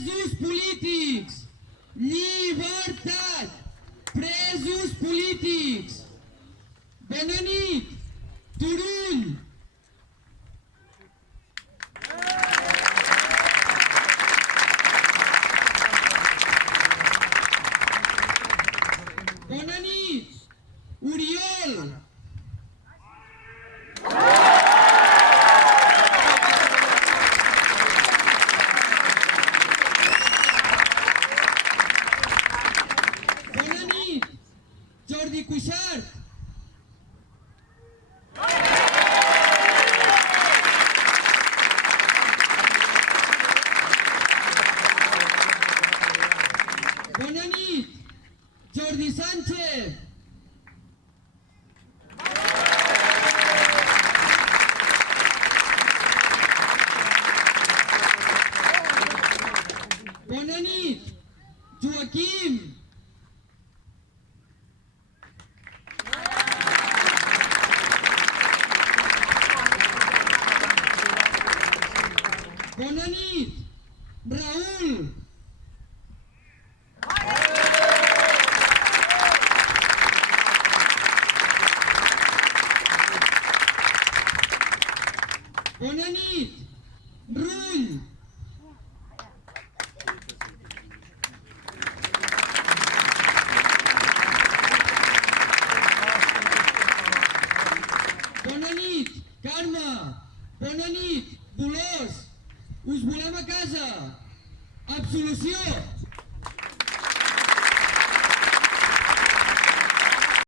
Presos polítics! Llibertat! Presos polítics! Bona nit! Turull! Bona nit! Oriol! Bona nit! Jordi Cuixart! Bona nit! Jordi Sánchez! Bona nit! Joaquim! Bona nit! Raül! Bona nit! Rull! Bona nit, Carme! Bona nit, Dolors! Us volem a casa! Absolució!